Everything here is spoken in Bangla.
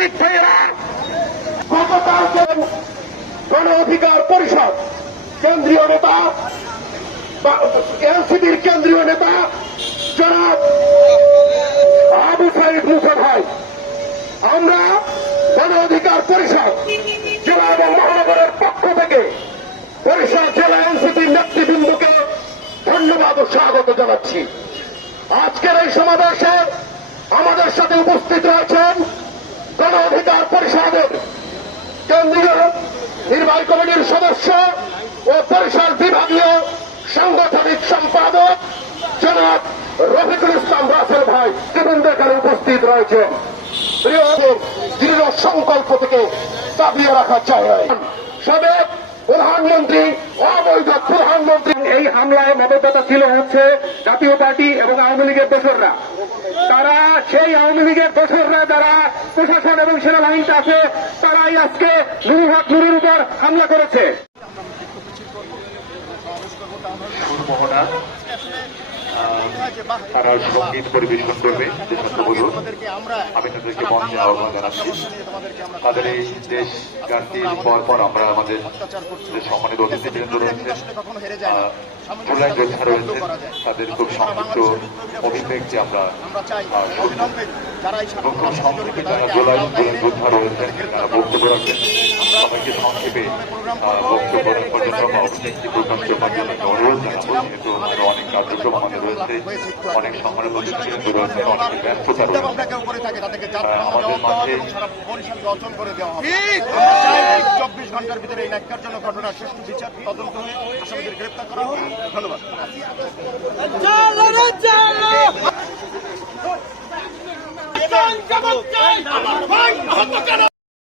সাংবাদিক ভাইয়েরা, গতকালকে গণ অধিকার পরিষদ কেন্দ্রীয় নেতা এনসিপির কেন্দ্রীয় নেতা জনাব আবু সাইদ মুসা ভাই, আমরা গণ অধিকার পরিষদ জেলা এবং মহানগরের পক্ষ থেকে বরিশাল জেলা এনসিপির নেতৃবৃন্দকে ধন্যবাদ ও স্বাগত জানাচ্ছি। আজকের এই সমাবেশে আমাদের সাথে উপস্থিত রয়েছেন গণ অধিকার পরিষদের কেন্দ্রীয় নির্বাহী কমিটির সদস্য ও বরিশাল বিভাগীয় সাংগঠনিক সম্পাদক জনাব রফিকুল ইসলাম রাসেল ভাই, বিভিন্ন এখানে উপস্থিত রয়েছেন। দৃঢ় সংকল্প থেকে দাবিয়ে রাখা চাই। সাবেক প্রধানমন্ত্রী, অবৈধ প্রধানমন্ত্রী, এই হামলায় মদতদাতা ছিল হচ্ছে জাতীয় পার্টি এবং আওয়ামী লীগের দোসররা। তারা সেই আওয়ামী লীগের দোসররা যারা প্রশাসন এবং সেনাবাহিনীতে আছে, তারাই আজকে নুরুল হক নুরুর উপর হামলা করেছে। তারা সঙ্গীত পরিবেশন করবে, আমি তাদেরকে মঞ্চে আহ্বান জানাচ্ছি। তাদের এই দেশ গানটির পর আমরা আমাদের যে সম্মানিত অতিথিবৃন্দ রয়েছেন, জুলাই যোদ্ধা রয়েছেন, তাদের খুব সংক্ষিপ্ত অভিব্যক্তি আমরা খুব সংক্ষেপে যারা জুলাই যোদ্ধা রয়েছেন তারা বক্তব্য রাখবেন। সবাইকে সংক্ষেপে বক্তব্য রাখার জন্য অভিব্যক্তি প্রকাশ করবার জন্য অনুরোধ জানাবো। যেহেতু অনেক কার্যক্রম আমাদের রয়েছে, অনেক সম্মানিত অতিথিবৃন্দ রয়েছেন, অনেক ব্যস্ততা রয়েছে, আমাদের মাঝে 24 ঘন্টার ভিতরে এই ন্যাক্কারজনক ঘটনার সুষ্ঠু বিচার তদন্ত হয়ে আসামিদের গ্রেপ্তার করা হোক। ধন্যবাদ।